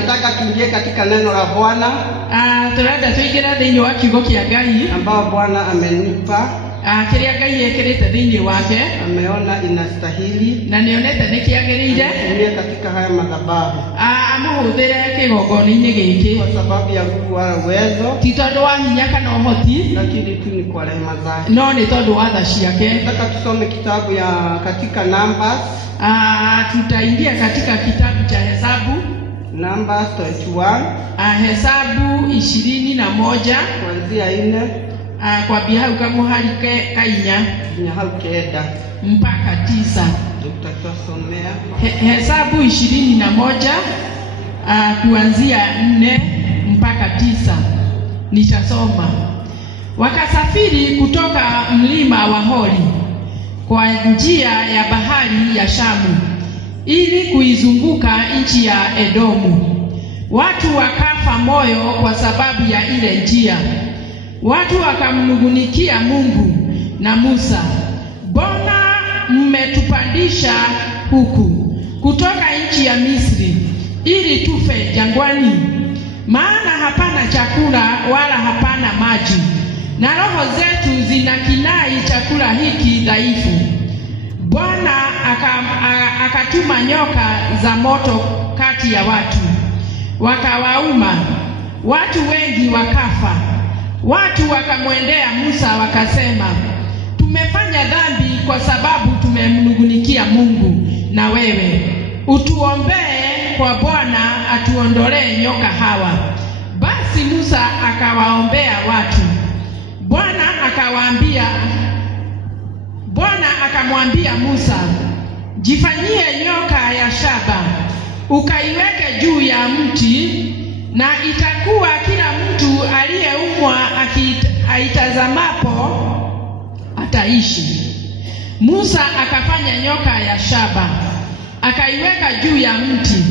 nataka tuingie katika neno la Bwana. Turenda tuingira thĩinĩ wa kiugo kĩa Ngai ambao Bwana amenipa. Kĩrĩa Ngai ekĩrĩte thĩinĩ wake. Ameona inastahili. Na nĩonete nĩkĩagĩrĩire. Tuingie katika haya madhabahu. Amũhũthĩre kĩgongona-inĩ gĩkĩ. Kwa sababu ya nguvu wala uwezo. Ti tondũ wa hinya kana ũhoti. Lakini tu ni kwa rehema zake. No nĩ tondũ wa tha ciake. Nataka tusome kitabu ya katika Numbers. Tutaingia katika kitabu cha Hesabu. Numbers 21. Hesabu 21 kuanzia 4. Kwa bihau kama hali kainya ni hau keda mpaka 9. Tutasomea Hesabu 21 kuanzia 4 mpaka 9. Nitasoma. Wakasafiri kutoka mlima wa Hori kwa njia ya bahari ya Shamu ili kuizunguka nchi ya Edomu. Watu wakafa moyo kwa sababu ya ile njia. Watu wakamnungunikia Mungu na Musa, "Mbona mmetupandisha huku kutoka nchi ya Misri ili tufe jangwani? Maana hapana chakula wala hapana maji, na roho zetu zinakinai chakula hiki dhaifu." Bwana akatuma nyoka za moto kati ya watu, wakawauma, watu wengi wakafa. Watu wakamwendea Musa wakasema, "Tumefanya dhambi kwa sababu tumemnungunikia Mungu na wewe. Utuombee kwa Bwana atuondolee nyoka hawa." Basi Musa akawaombea watu. Bwana akamwambia Musa, "Jifanyie nyoka ya shaba, ukaiweke juu ya mti, na itakuwa kila mtu aliyeumwa aitazamapo ataishi." Musa akafanya nyoka ya shaba, akaiweka juu ya mti.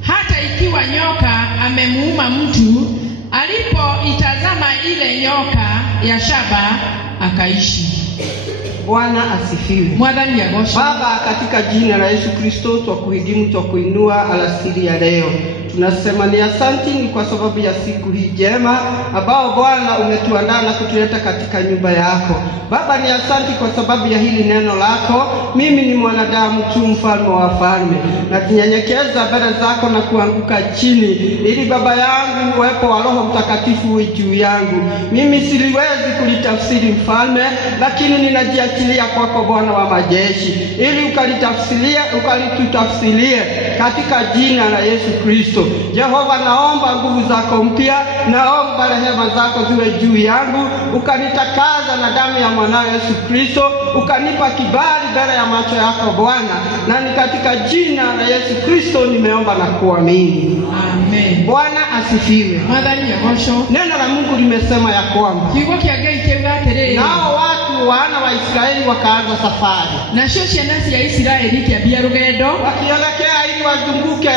Hata ikiwa nyoka amemuuma mtu, alipoitazama ile nyoka ya shaba akaishi. Bwana asifiwe. Mwadhani ya gosho. Baba, katika jina la Yesu Kristo twakuhidimu, twakuinua alasiri ya leo. Tunasema ni asante ni kwa sababu ya siku hii njema ambao Bwana umetuandaa na kutuleta katika nyumba yako. Baba, ni asante kwa sababu ya hili neno lako. Mimi ni mwanadamu tu, mfalme wa wafalme, na tunyenyekeza mbele zako na kuanguka chini ili Baba yangu uwepo wa Roho Mtakatifu uwe juu yangu. Mimi siliwezi kulitafsiri mfalme, lakini ninajiachilia kwako Bwana wa majeshi ili ukalitutafsirie katika jina la Yesu Kristo. Jehova, naomba nguvu zako mpya, naomba rehema zako ziwe juu yangu, ukanitakaza na damu ya mwanao Yesu Kristo, ukanipa kibali mbele ya macho yako Bwana, na ni katika jina la Yesu Kristo nimeomba na kuamini. Amen. Bwana asifiwe. Mwadhani ya gosho. Neno la Mungu limesema ya kwamba kiugo kĩa Ngai kĩugaatĩrĩrĩ, nao watu wana wa Israeli wakaanza safari. Nacio ciana cia Israeli kĩambia rũgendo wakielekea ili wazunguke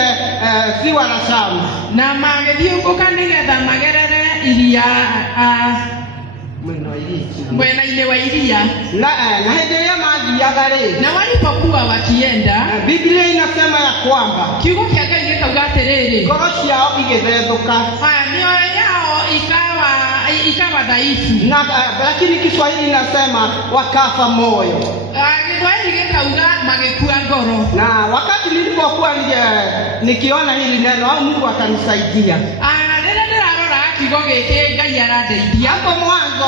ziwa la Shamu, na magĩthiũngũka nĩgetha magerere iria mwena-inĩ wa iria. Na hĩndĩ ĩrĩa mathiaga rĩ, na walipokuwa wakienda, Biblia inasema ya kwamba kiugo kĩa Ngai gĩkauga atĩrĩrĩ, ngoro ciao igĩthethũka, mioyo yao ikawa dhaifu. Lakini Kiswahili inasema wakafa moyo. Kiswahili gĩkauga magĩkua ngoro. Na wakati nilipokuwa nikiona hili neno, au Mungu akanisaidia. Rĩrĩa ndĩrarora kiugo gĩkĩ Ngai arandeithia. Hapo mwanzo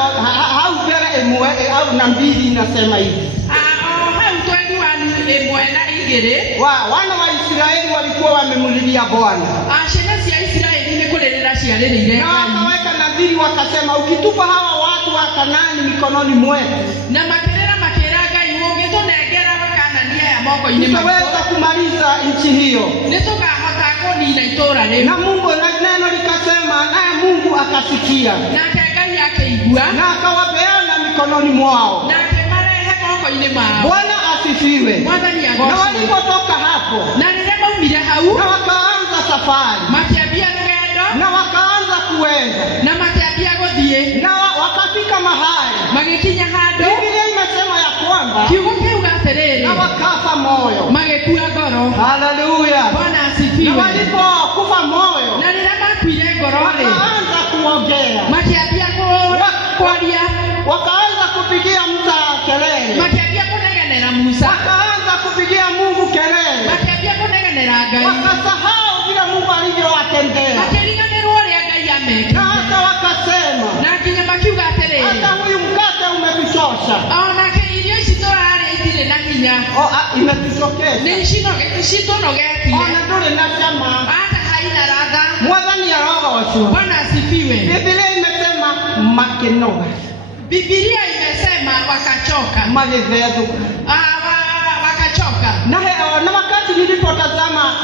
hau mbele imwe au na mbili inasema hivi. Hau 21 na 2. Wana wa Israeli walikuwa wamemulilia Bwana. Ciana cia Israeli nĩ kũrĩrĩra ciarĩrĩire. Na wakaweka nadhiri wakasema, "Ukitupa hawa watu wa Kanaani mikononi mwetu, na makĩrĩra makĩra Ngai ũngĩtũnengera Kanaani ya moko-inĩ maitũ, tutaweza kumaliza nchi hiyo. Nĩtũkahota kũniina itũũra rĩu." Na Mungu na neno likasema, naye Mungu akasikia. Nake Ngai akĩigua na akawapeana mikononi mwao. Na akĩmarehe moko-inĩ mao. Bwana asifiwe. Mwathani agocwo. Na walipotoka hapo, na rĩrĩa maumire hau, na wakaanza safari, makĩambia rũgendo, na wakaanza kuenda, na makĩambia gũthiĩ, na wakafika mahali magĩkinya handũ. Biblia imesema ya kwamba kiugo kiuga atĩrĩrĩ, na wakafa moyo, magĩkua ngoro. Haleluya. Bwana asifiwe. Na walipokufa moyo, kwaria wakaanza kupigia Musa kelele, makiambia kunegenera Musa, wakaanza kupigia Mungu kelele, makiambia kunegenera Ngai, wakasahau vile Mungu alivyowatendea, makiriganirwo uria Ngai ameka, na hata wakasema na kinya makiuga atiriri, hata huyu mkate umetuchosha, onake irio ici turarĩa itirĩ na hinya, imetuchokesha, nĩcitũnogetie, ona ndũrĩ na cama, hata haina ladha. Mwathani arogocwo. Bwana asifiwe. Biblia imesema makinoga, Biblia imesema wakachoka, magethethũka. Wakachoka. Na wakati nilipotazama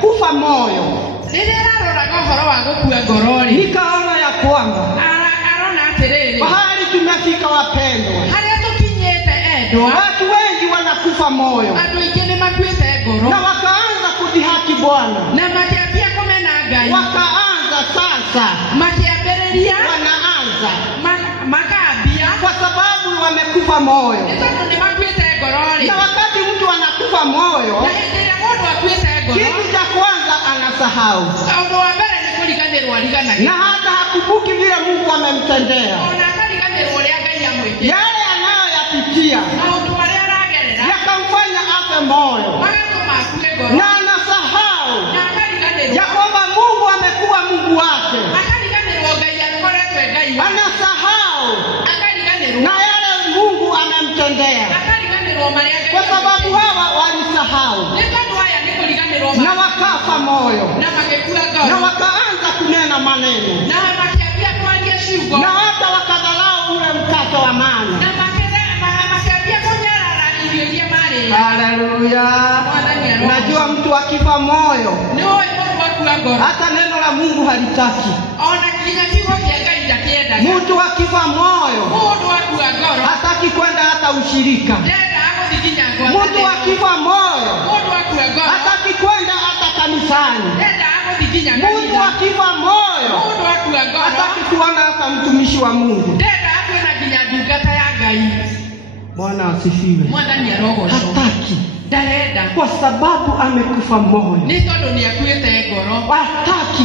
kufa moyo, rĩrĩa raroraga ũhoro wa gũkua ngoro-rĩ, nikaona ya kwamba arona atĩrĩrĩ, mahali tumefika wapendwa, harĩa tũkinyĩte endwa, watu wengi wanakufa moyo, andũ aingĩ nĩ makuĩte ngoro, na wakaanza kudhihaki Bwana, na makĩambia kũmena Ngai, wakaanza sasa, makĩambĩrĩria, wanaanza makambia, kwa sababu wamekufa moyo. nĩ tondũ nĩ makuĩte ngoro-rĩ, Na wakati mtu anakufa moyo, na hĩndĩ ĩrĩa mũndũ akuĩte ngoro, kitu cha kwanza anasahau, ũndũ wa mbere nĩ kũriganĩrwo ariganagĩra, na hata hakumbuki vile Mungu amemtendea, ona akariganĩrwo ũrĩa Ngai amwĩkĩte, yale anayoyapitia maũndũ marĩa aragerera yakamfanya afe moyo, magatũma akue ngoro, na anasahau na akariganĩrwo, ya kwamba Mungu amekuwa Mungu wake, akariganĩrwo Ngai akoretwo Ngai wake, anasahau akariganĩrwo, na yale Mungu amemtendea, akariganĩrwo marĩa Ngai kwa sababu hawa walisahau nĩ tondũ aya nĩ kũriganĩrwo na wakafa moyo, na magĩkua na ngoro, wakaanza kunena maneno, na makĩambia kwaria ciugo, na hata wakadharau ule mkate wa mana. na makĩambia kũnyarara irio iria marĩaga. Haleluya! Mwathani aroho. Najua mtu akifa moyo, Nĩ ũĩ mũndũ akua ngoro, hata neno la Mungu halitaki. ona kinya kiugo kĩa Ngai ndakĩendaga. Mtu akifa moyo Mũndũ akua ngoro hataki kwenda hata ushirika. ndenda agũthiĩ kinya Mtu akifa moyo mũndũ akua ngoro hataki kwenda hata kanisani. ndenda agũthiĩ kinya Mtu kanitha. akifa moyo Mũndũ akua ngoro hataki kuona hata mtumishi wa Mungu. ndenda akuona kinya ndungata ya Ngai. Bwana asifiwe. Mwathani arogocwo. Hataki, Ndarenda kwa sababu amekufa moyo. nĩ tondũ nĩ akuĩte ngoro. Hataki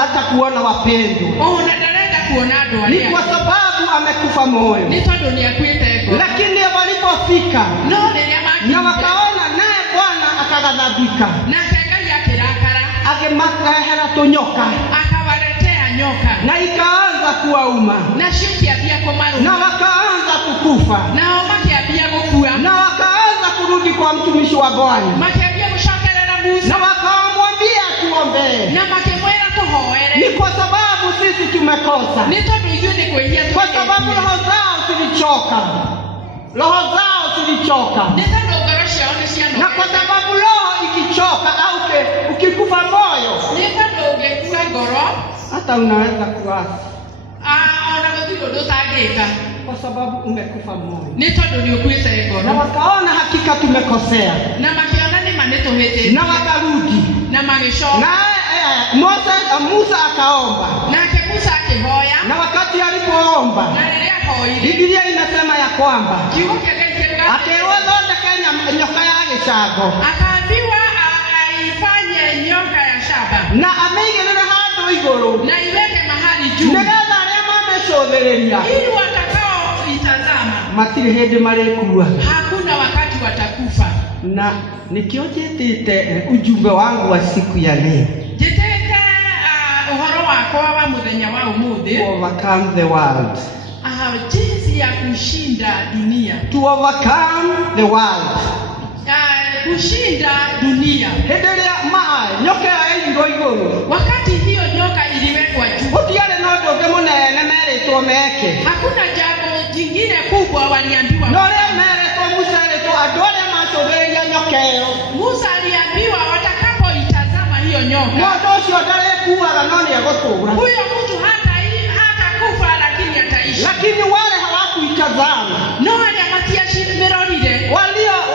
hata kuona wapendwa, Ona ndarenda kuona andũ ni arĩa kwa sababu amekufa moyo. nĩ tondũ nĩ akuĩte ngoro. Lakini walipofika No rĩrĩa na makinyire wakaona, naye Bwana akaghadhabika, nake Ngai akĩrakara akimarehera tunyoka, akawaletea nyoka, na ikaanza kuwauma, nacio ikĩambia na kũmarũma, wakaanza kukufa, nao makĩambia gũkua, na wakaanza kurudi kwa mtumishi wa Bwana, makĩambia gũcokerera Musa, na wakamwambia tuombee, na makĩmwĩra tũhoere, ni kwa sababu sisi tumekosa, nĩ tondũ ithuĩ nĩ kwĩhia kwa sababu twĩhĩtie, roho zao zilichoka, roho zao zilichoka. nĩ tondũ ngoro ciao nĩ Na kwa cianoga, sababu roho ikichoka au ukikufa moyo, nĩ tondũ ũngĩkua ngoro hata unaweza kuasi, ona gũtirĩ ũndũ ũtangĩka, kwa sababu umekufa moyo. nĩ tondũ nĩ ũkuĩte Na ngoro, wakaona hakika tumekosea, na makĩona nĩ ma nĩ tũhĩtĩtie, na wakarudi, na magĩcoka, na Musa akaomba, nake Musa akĩhoya, na wakati alipoomba, na rĩrĩa ahoire Biblia inasema ya kwamba kiugo kĩa Ngai kĩruga akĩrwo thondeke nyoka ya gĩcango, akaambiwa aifanye nyoka ya shaba na amĩigĩrĩre handũ igũrũ, na iweke mahali juu, nĩgetha arĩa mamĩcũthĩrĩria ili watakao itazama matirĩ hĩndĩ marĩkuaga. hakuna wakati watakufa. Na nikio njĩtĩte ujumbe wangu wa siku ya leo, Njĩtĩte ũhoro wakwa wa mũthenya wa ũmũthĩ, overcome the world, jinsi ya kushinda dunia, to overcome the world. kushinda dunia. Hĩndĩ ĩrĩa nyoka yaigirwo igũrũ, Wakati hiyo nyoka iliwekwa juu, gũtiarĩ na ũndũ ũngĩ mũnene merĩtwo meke, hakuna jambo jingine kubwa waliambiwa. no rĩo merĩtwo Musa erĩtwo andũ arĩa macũthĩrĩria nyoka ĩyo, Musa aliambiwa watakapoitazama hiyo nyoka, mũndũ ũcio ndarĩkuaga no nĩegũtũũra, huyo mtu hatakufa lakini ataishi. lakini wale hawakuitazama, No arĩa matiacimirorire,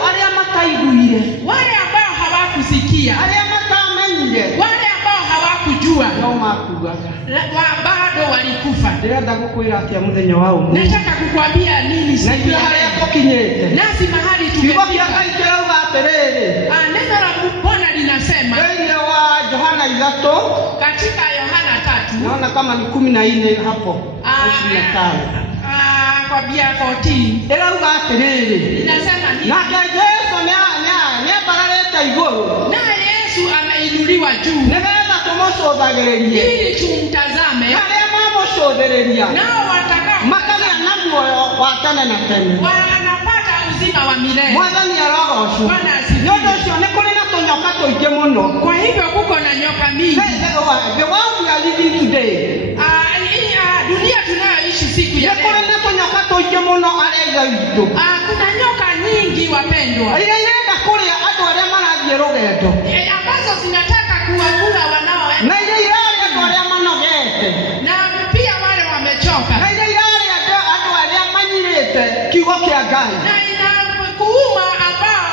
arĩa mataiguire, wale ambao hawakusikia, arĩa matamenyire, wale ambao hawakujua, no makuaga. bado walikufa. Ndĩrenda gũkwĩra atĩa mũthenya wa ũmũthĩ, Nataka kukwambia nini na siku ithuĩ ya harĩa leo, tũkinyĩte, nasi mahali kiugo kĩa tumefika. Ngai kĩrauga atĩrĩrĩ, Neno la Bwana linasema thĩinĩ wa Johana 3, katika Yohana 3, naona kama ni 14 hapo, 15. kwa bia 14 Erauga atiriri. inasema ni Nake Yesu ne barareta iguru. na Yesu ameinuliwa juu Nigetha tumucũthagĩrĩrie. ili tumtazame Arĩa mamũcũthĩrĩria nao watakao makagĩa na muoyo wa tene na tene. wanapata uzima wa milele. Mwathani arogocwo. Bwana asifiwe. Nĩ ũndũ ũcio nĩ kũrĩ na tũnyoka tũingĩ mũno. Kwa hivyo kuko na nyoka mingi. The world we are living today. Dunia tunayoishi siku ya Nĩ kũrĩ na tũnyoka tũingĩ mũno arĩa ithe witũ. kuna nyoka nyingi wapendwa, Iria irenda kũrĩa andũ arĩa marathiĩ rũgendo. ambazo zinataka kuwakula wanaoenda, Na iria irarĩa andũ arĩa manogete. na pia wale wamechoka, Na iria irarĩa andũ arĩa manyirĩte kiugo kĩa Ngai. na inakuuma ambao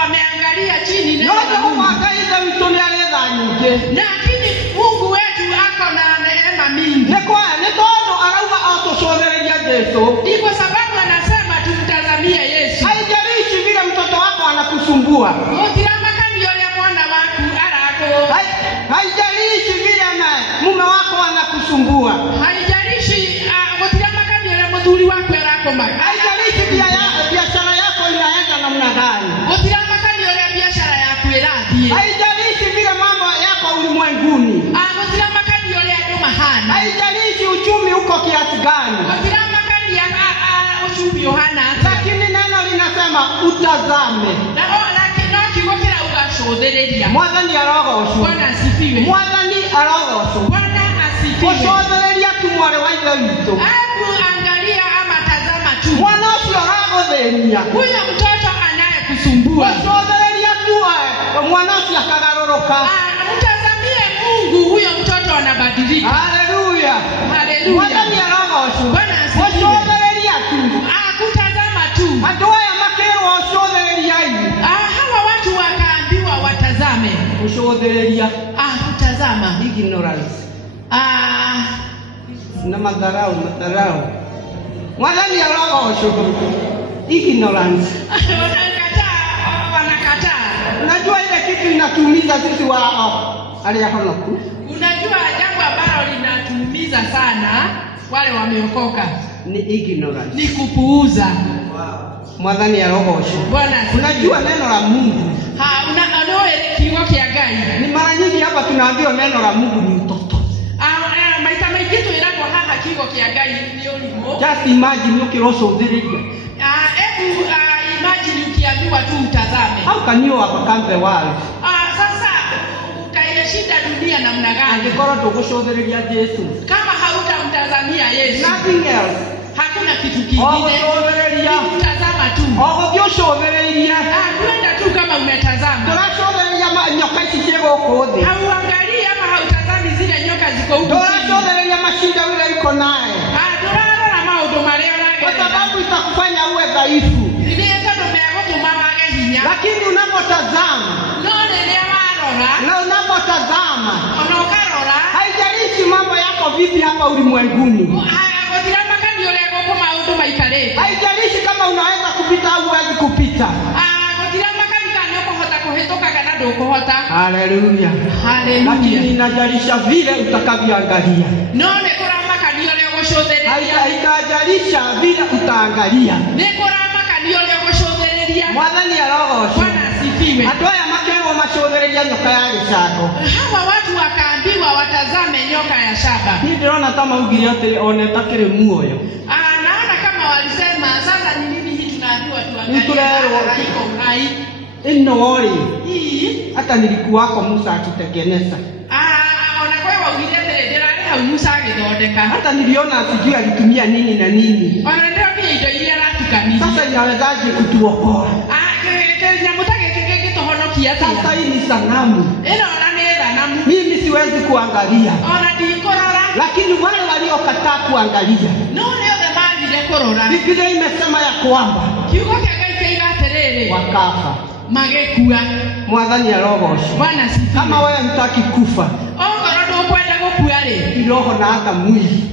wameangalia chini No neno la Mungu. Jehova Ngai ithe witũ nĩ arĩ tha nyingĩ. Lakini Mungu wetu ako na neema mingi. Nĩ tondũ arauga atũcũthĩrĩria Jesũ. Ni kwa sababu anasema tumtazamie Yesu. Haijalishi vile mtoto wako anakusumbua. Haijalishi vile mume wako anakusumbua. Haijalishi biashara yako inaenda namna gani. Haijalishi vile mambo yako ulimwenguni. Haijalishi uchumi uko kiasi gani. Lakini neno linasema utazame. Mwathani arogocwo. Mwathani arogocwo. Gũcũthĩrĩria tu mwarĩ wa ithe witũ. Mwana ũcio ũragũthĩnia. Huyo mtoto anayekusumbua. Gũcũthĩrĩria tu mwana ũcio akagarũrũka. Mtazamie Mungu, huyo mtoto anabadilika. Haleluya. Haleluya. Mwathani arogocwo. Gũcũthĩrĩria tu. Kutazama tu. Andũ aya makĩrwo ũcũthĩrĩriai. Hawa watu wakaambiwa watazame. Gũcũthĩrĩria. Kutazama. Ignorance. Na madharau. Mwathani arogocwo. Ignorance. Wanakataa. Unajua ile kitu inatumiza sisi wao arĩa honoku. Unajua jambo ambalo linatumiza sana wale wameokoka Ni ignorance. ni kupuuza. Mwathani arogocwo. Bwana, unajua neno la Mungu. Unaoe kiugo kia Ngai. Ni mara nyingi hapa tunaambiwa neno la Mungu ni mtoto. Maita maingĩ twĩragwo haha kiugo kia Ngai nĩ ũrimũ. Just imagine ukĩrocũthĩrĩria. Imagine ukiambiwa tu utazame. How can you overcome the world? Sasa ukaishinda dunia namna gani? Angĩkorwo tũgũcũthĩrĩria Jesũ. Kama hautamtazamia Yesu. Nothing else. Hakuna kitu kingine. Utazama tu. Ũgũcũthĩrĩria. Kwenda tu kama umetazama. Tũracũthĩrĩria nyoka ici cia gũkũ thĩ. Hauangalii ama hautazami zile nyoka ziko huko chini. Tũracũthĩrĩria macinda ule iko naye. Turarora maũndũ marĩa kwa sababu itakufanya uwe dhaifu. Lakini unapotazama na unapotazama haijalishi mambo yako vipi hapa ulimwenguni. Haijalishi kama unaweza kupita au huwezi kupita. Haleluya. Lakini inajalisha vile utakavyoangalia. Haijalisha vile utaangalia. Mwathani arogocwo. Andũ aya makĩrwo macũthĩrĩria nyoka ya gĩcango. Hawa watu wakaambiwa watazame nyoka ya shaba. Niĩ ndĩrona ta maugire atĩ ona ĩtakĩrĩ muoyo. Naona kama walisema sasa ni nini hii tunaambiwa tuangalie. Iko hai. Ino hii hata nilikuwako Musa akitengeneza. Wanakuwa wengine ndio Musa agithondeka. Hata niliona sijui alitumia nini na nini. Wanaendelea pia ndio ile ratukanini. Sasa inawezaje kutuokoa? Sasa hii ni sanamu. Mimi siwezi kuangalia. Lakini wale waliokataa kuangalia. Biblia imesema ya kwamba wakafa. Mwathani arogocwo. Kama wewe hutaki kufa, kiroho na hata mwili,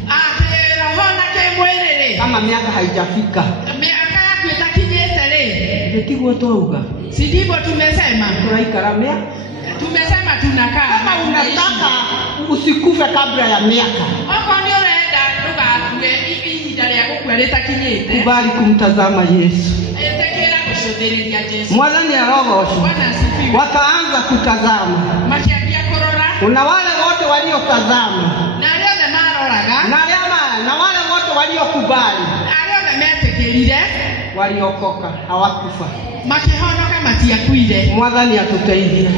kama miaka haijafika, ndivyo twauga. Si ndivyo tumesema? Tunaikaramia. Tumesema tunakaa. Kama unataka usikufe kabla ya miaka. uge ihinda rĩa gũkua rĩtakinyĩte, kubali kumtazama Yesu. etĩkĩra gũcũthĩrĩria Jesu. Mwathani arogocwo. Bwana asifiwe. Wakaanza kutazama. Makiambia kũrora, Kuna wale wote waliotazama na arĩa othe maroraga, na wale wote waliokubali arĩa othe metĩkĩrire waliokoka, hawakufa. makĩhonoka matiakuire. Mwathani atuteithie.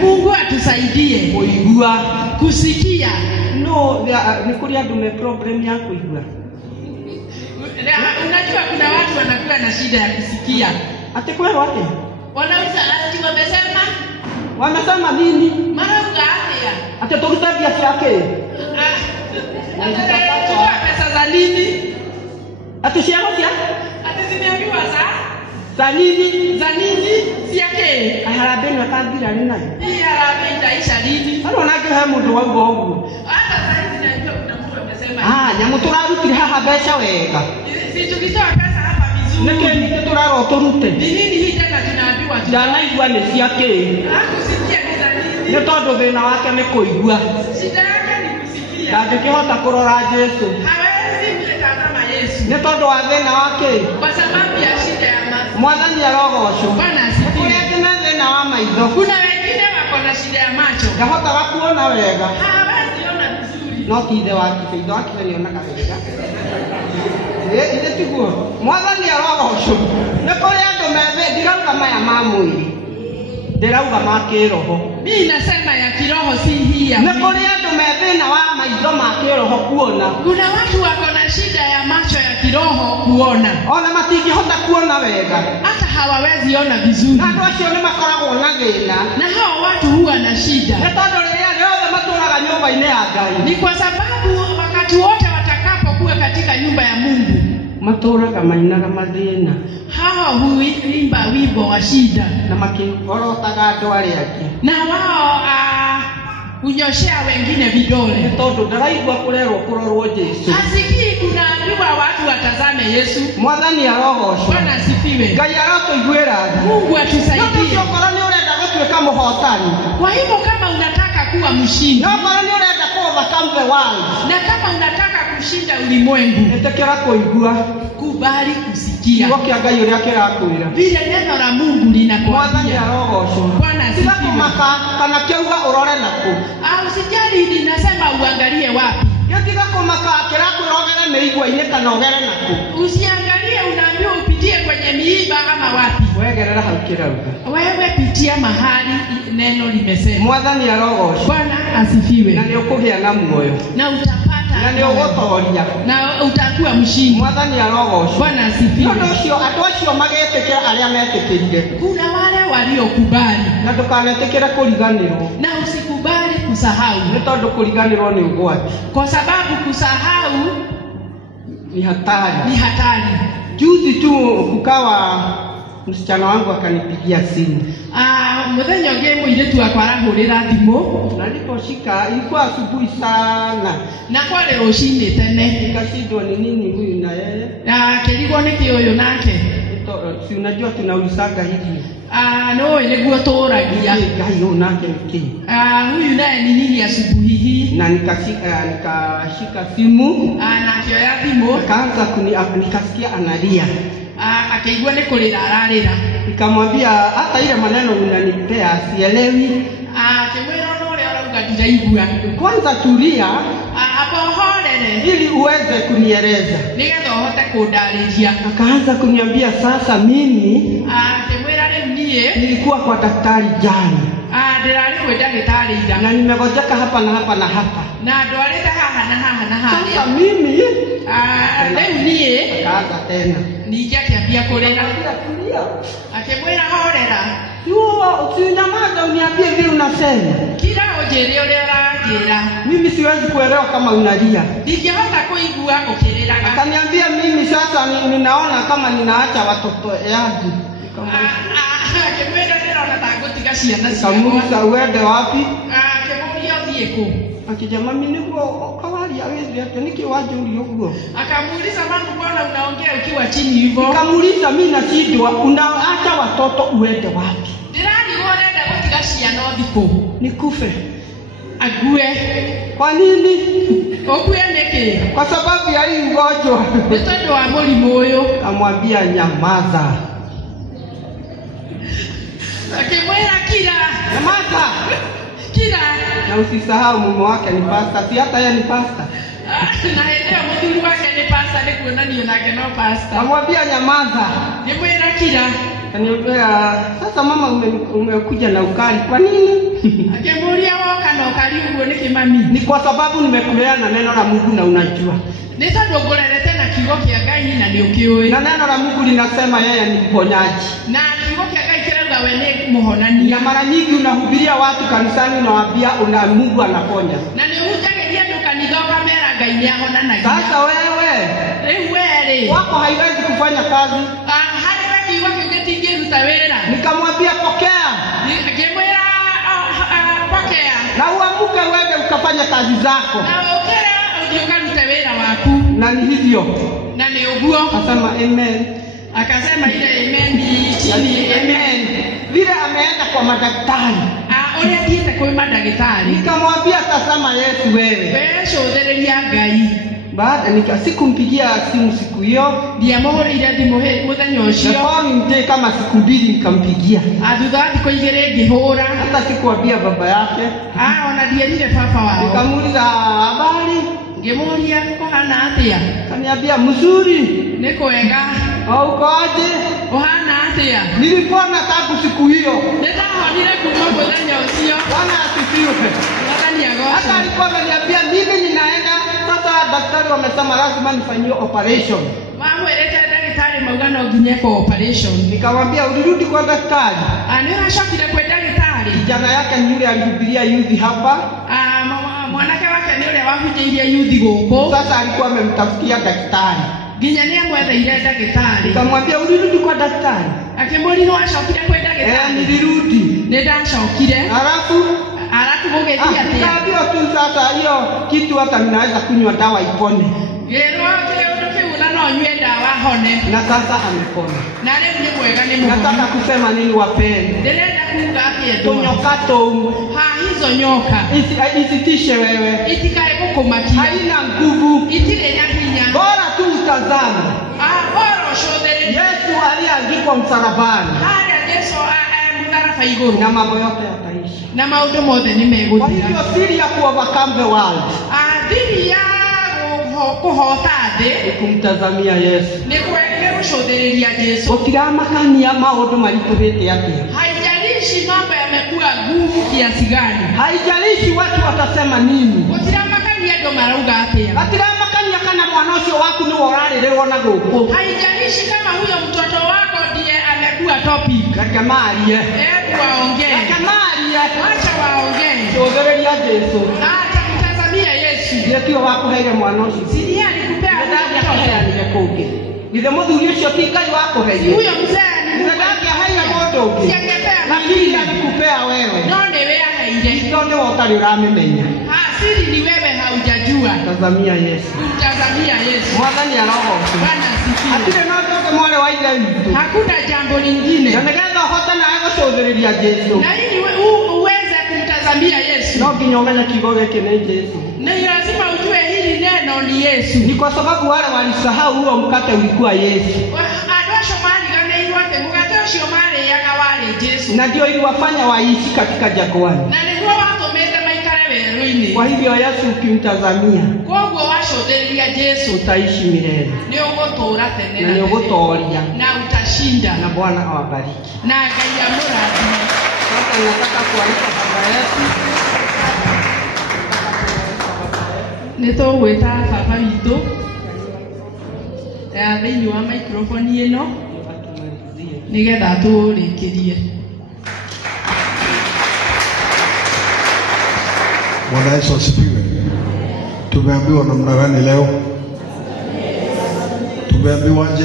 Mungu atusaidie Kuigua. kusikia. No, ni kuri andu me problem ya kuigua. Unajua kuna watu wanakuwa na shida ya kusikia. Ate kwa wote Wanauza ati wamesema, wamesema nini? marauga atia. Ate turutabia yake. Atatoa pesa za nini? Ate siamo sia? Ati zimeambiwa Za nini? za nini? Si yake. Aharabe na kabila ni nayo. Hii harambee itaisha lini? Ano naje mundu wa ugo. Hata sasa najua kuna mtu amesema. Nyamu turarutire haha besha wega. Si tukitoa pesa hapa vizuri. Neke ni turaro turute. Ni nini hii tena tunaambiwa tu? Jana igwa ni ciake. Hakusikia ni za nini? Ni tondu thina wake ni kuigua. Shida yake ni kusikia. Ndangĩkĩhota kũrora Jesu. Hawezi kumtazama Yesu. Nĩ tondũ wa thĩna wake. Kwa sababu ya shida ya macho. Mwathani arogocwo. Bwana asifiwe. Kũrĩ angĩ na thĩna wa maitho. Kuna wengine wako na shida ya macho. Ndahotaga kuona wega. Hawezi ona vizuri. No ti ithe wake, ithe wake nĩonaga wega. Ithe tiguo. Mwathani arogocwo. Nĩ kũrĩ andũ methĩ, ndirauga maya ma mwĩrĩ. Ndirauga ma kĩroho. Mimi nasema ya kiroho si hii ya Nĩ mwili. kũrĩ andũ methĩ na wa maitho ma kĩroho kuona. Kuna watu wako na shida ya macho ya kiroho kuona. Ona matingĩhota kuona wega. Hata hawawezi ona vizuri. Na andũ acio nĩ makoragwo na thĩna. Na hao watu huwa na shida. Nĩ tondũ rĩrĩa rĩothe matũũraga nyũmba-inĩ ya Ngai. Ni kwa sababu wakati wote watakapokuwa katika nyumba ya Mungu, Matũũraga mainaga mathĩna. hao huimba wimbo wa shida. Na makĩhorotaga andũ arĩa angĩ. Na wao hunyoshea wengine vidole. Nĩ tondũ ndaraigua kũrorwo Jesu. Hasikii kunaambiwa watu watazame Yesu. Mwathani arogocwo. Bwana asifiwe. Ngai arotũiguĩra tha. Mungu No atusaidie. tũcio okorwo nĩ ũrenda gũtuĩka mũhotani. Kwa hivyo kama unataka kuwa mshindi, No okorwo nĩ ũrenda overcome the world. na kama unataka kushinda ulimwengu, Ĩtĩkĩra kũigua. kubali kusikia Kiugo kĩa Ngai ũrĩa kĩrakwĩra. vile neno la Mungu Mwathani linakwambia. arogocwo. Bwana Tiga asifiwe. kũmaka kana kĩauga ũrore nakũ. Usijali linasema uangalie wapi. Tiga kũmaka kĩrakwĩra ũgere mĩigua-inĩ kana ũgere nakũ. Usiangalie unaambiwa upitie kwenye miiba ama wapi. Wegerera hau kĩrauga. Wewe pitia mahali neno limesema. Mwathani arogocwo. Bwana asifiwe. Na nĩũkũgĩa na muoyo. Na utapata Na nĩũgũtoria. na utakuwa mshindi. Mwathani arogocwo. Bwana Nĩ asifiwe. ũndũ ũcio andũ acio magĩtĩkĩra arĩa metĩkĩrire. Kuna wale waliokubali, Na ndũkanetĩkĩre kũriganĩrwo. na usikubali kusahau, Nĩ tondũ kũriganĩrwo nĩ ũgwati. kwa sababu kusahau Ni hatari. ni hatari. Juzi tu kukawa msichana wangu akanipigia simu. Muthenya ũngĩ mũirĩtu wakwa arahũrĩra thimũ, Na niliposhika ilikuwa asubuhi sana. na kwarĩ rũcinĩ tene, Nikashindwa ni nini huyu na yeye. na kĩrigwo nĩkĩ ũyũ nake. Si unajua tunaulizaga hivi. Nĩũĩ nĩguo tũũragia. Ngai huyu nake niki. Huyu naye ni nini asubuhi hii? Na nikashika simu. Na akĩoya thimũ, Akaanza nikasikia analia. akĩigua nĩ kũrĩra ararĩra. Nikamwambia hata ile maneno unanipea sielewi. Akĩmwĩra ona ũrĩa ũrauga ndiraigua. Kwanza tulia Ahohorere ili uweze kunieleza. nĩgetha ũhote kũndarĩria. Akaanza kuniambia sasa mimi Akĩmwĩra rĩu niĩ nilikuwa kwa daktari jana. ndĩrarĩ kwĩ ndagĩtarĩ ira, Na nimegojeka hapa na hapa na hapa. na ndwarĩte haha na haha na Sasa harĩa. mimi Rĩu niĩ akaanza tena. ningĩ akĩambia kũrĩra. Tulia. Akĩmwĩra horera, Usinyamaza uniambie vile unasema. kira ũnjĩre ũrĩa ũranjĩra. Mimi siwezi kuelewa kama unalia. Ndingĩhota kũigua ũkĩrĩraga. Akaniambia mimi sasa ninaona kama ninaacha watoto yangu. Akĩmwĩra ndĩrona ta ngũtiga ciana ciakwa. Nikamuuliza uende wapi? Akĩmũria ũthiĩ kũ. Akijama mimi niguo kawaria wezi yake nikiwajulia uguo. Akamuuliza mama, mbona unaongea ukiwa chini hivyo? Nikamuuliza mimi nashindwa unaacha watoto uende wapi? Ndĩrarigwo ũrenda gũtiga ciana ũthiĩ kũ. Nikufe. Ague. Kwa nini? Okuyeneke. Kwa sababu ya hii ugonjwa. Nitondo wa mũrimũ ũyũ. Kamwambia nyamaza. Akimwera kila. Nyamaza. Kila. Na usisahau mume wake ni pastor. Si hata yeye ni pastor. Na eneo mthuri wake ni pastor, ni kuonania nake no pastor. Kamwambia nyamaza. Nimwera kila. Kaniambia sasa mama umekuja na ukali kwa nini? Akimwambia woka na ukali ugo ni kimami. Ni kwa sababu nimekulea na neno la Mungu na unajua. Nitondo ngorerete na kiugo kĩa Ngai na nĩ ũkĩũĩ. Na neno la Mungu linasema yeye ni mponyaji. Na kiugo kĩa Ngai kirauga we nĩ mũhonania. Na mara nyingi unahubiria watu kanisani unawaambia Mungu anaponya. Na nĩ ũhunjagĩria andũ kanitha ũkamera Ngai nĩ ahonanagia. Sasa wewe rĩu wewe wako haiwezi kufanya kazi. Harĩ we kiugo kĩu gĩtingĩruta wĩra. Nikamwambia pokea. Ngĩmwĩra pokea. Na uamuke uende ukafanya kazi zako. Na ũkĩra ũthiĩ ũkarute wĩra waku. Na ni hivyo. Na nĩ ũguo. Akasema amen. Akasema ile amen ni chini amen. Vile ameenda kwa madaktari. Ũrĩa thiĩte kwĩ mandagĩtarĩ. Nikamwambia tazama Yesu wewe. Wecũthĩrĩria Ngai. Baada sikumpigia simu siku hiyo. Ndiamũhũrĩire thimũ mũthenya ũcio. Kwa nini kama siku 2 nikampigia. Thutha wa thikũ 2 ngĩhũra. Hata sikuambia baba yake. Ona ndierire baba wao. Nikamuuliza habari. Ngĩmũria kũhana atĩa. Kaniambia mzuri. Nĩ kwega. Ukoaje? Ũhana atĩa. Nilipona tangu siku hiyo. Nĩndahonire kuma mũthenya ũcio. Bwana asifiwe. Hata alikuwa ameniambia mimi ninaenda sasa daktari wamesema lazima nifanyie operation. Mamweleta daktari mauga no nginya kwa operation. Nikamwambia ulirudi kwa daktari? Nĩracokire kwa daktari. Kijana yake ni yule alihubiria youth hapa. Mwanake wake ni yule wahunjĩirie youth gũkũ. Sasa alikuwa amemtafutia daktari. Nginya nĩamwetheire daktari. Nikamwambia ulirudi kwa daktari? Akĩmũria nĩwacokire kwa daktari? Nilirudi. Nĩndacokire. Alafu gũgĩthiĩ atĩa? Nikaambia tu sasa hiyo kitu hata ninaweza kunywa dawa ipone. Gĩrwo kĩũndũ kĩu na no nyue dawa hone. Na sasa amepona. Na rĩu nĩ mwega nĩ mũhonu. Nataka kusema nini wapendwa? Ndĩrenda kuuga atĩa Tunyoka tongu. Hizo nyoka. Isitishe wewe. Itikae gũkũmakia. Haina nguvu. Itirĩ na hinya. Bora tu utazame. Bora ũcũthĩrĩrie. Yesu aliyeandikwa msalabani. Harĩa Yesu mũtharaba igũrũ. Na mambo yote yataisha. Na maũndũ mothe nĩ megũthira. Kwa hivyo siri ya kuovercome the world. Thiri ya kũhota thĩ. Kumtazamia Yesu. Nĩ gũcũthĩrĩria Yesu. Ukiramakania maũndũ maritũhĩte atĩa. Haijalishi mambo yamekuwa ngumu kiasi gani. Haijalishi watu watasema nini. Utiramakania andũ marauga atĩa. Hatiramakania kana mwana ũcio waku nĩ worarĩrĩrwo na gũkũ. Haijalishi kama huyo mtoto wako ndiye amekuwa topic. Reke maarie. Hebu waongee. Reke maarie. Acha waongee. Cũthĩrĩria Yesu. Mtazamia Yesu. Ndiye tio wakuheire mwana ũcio. Si alikupea kũngĩ. Githĩ mũthuri ũcio ti Ngai wakũheire. Huyo mzee ni aheire mũndũ ũngĩ. Lakini alikupea wewe. No nĩ we aheire. Ndio nĩ ũtarĩ ũramĩmenya. Siri ni wewe haujajua. Tazamia Yesu. Mtazamia Yesu. Mwathani arogoce. Bwana asifiwe. Hatirĩ na ũndũ mwale wa ithe witũ. Hakuna jambo lingine. Na nĩgetha ũhote nawe gũcũthĩrĩria Yesu. Na ili uweze kumtazamia Yesu. No nginya ũmenye kiugo gĩkĩ nĩ Yesu. Ni lazima ujue hili neno ni Yesu. Ni kwa sababu wale walisahau huo mkate ulikuwa Yesu. Na ndio iliwafanya waishi katika jangwani. Kwa hivyo Yesu ukimtazamia, utaishi milele. Na ni ugutoria. Na utashinda. Na Bwana awabariki. Na Ngai amurathime. Sasa nataka kualika baba yetu. Nĩtũgwĩta baba witũ thĩinĩ wa microphone ĩno nĩgetha tũrĩkĩrie. Bwana Yesu asifiwe. Tumeambiwa namna gani leo? Tumeambiwaje?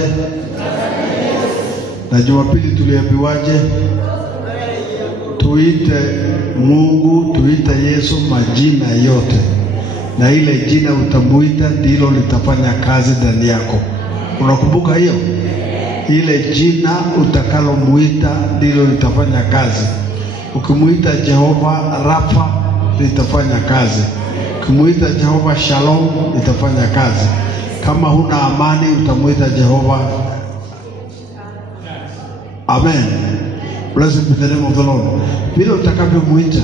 Na Jumapili tuliambiwaje? Tuite Mungu, tuite Yesu majina yote. Na ile jina utamuita ndilo litafanya kazi ndani yako. Unakumbuka hiyo? Ile jina utakalomuita ndilo litafanya kazi. Ukimuita Jehova Rafa litafanya kazi. Ukimuita Jehova Shalom itafanya kazi. Kama huna amani utamuita Jehova. Amen. Blessed be the name of the Lord. Vile utakavyomuita,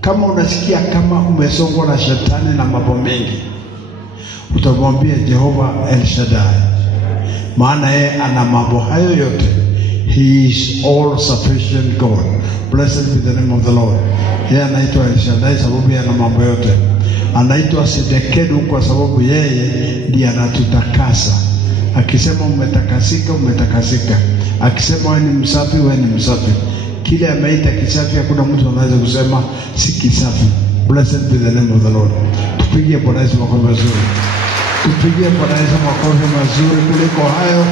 kama unasikia kama umesongwa na shetani na mambo mengi, utamwambia Jehova El Shaddai, maana yeye ana mambo hayo yote. He is all sufficient God. Blessed be the name of the Lord. Yeye anaitwa El Shaddai sababu yeye ana mambo yote. Anaitwa Sedekedu kwa sababu yeye ndiye anatutakasa. Akisema umetakasika, umetakasika. Akisema wewe ni msafi, wewe ni msafi. Kile ameita kisafi hakuna mtu anaweza kusema si kisafi. Blessed be the name of the Lord. Tupigie Bwana Yesu makofi mazuri. Tupigie Bwana Yesu makofi mazuri. Kuliko hayo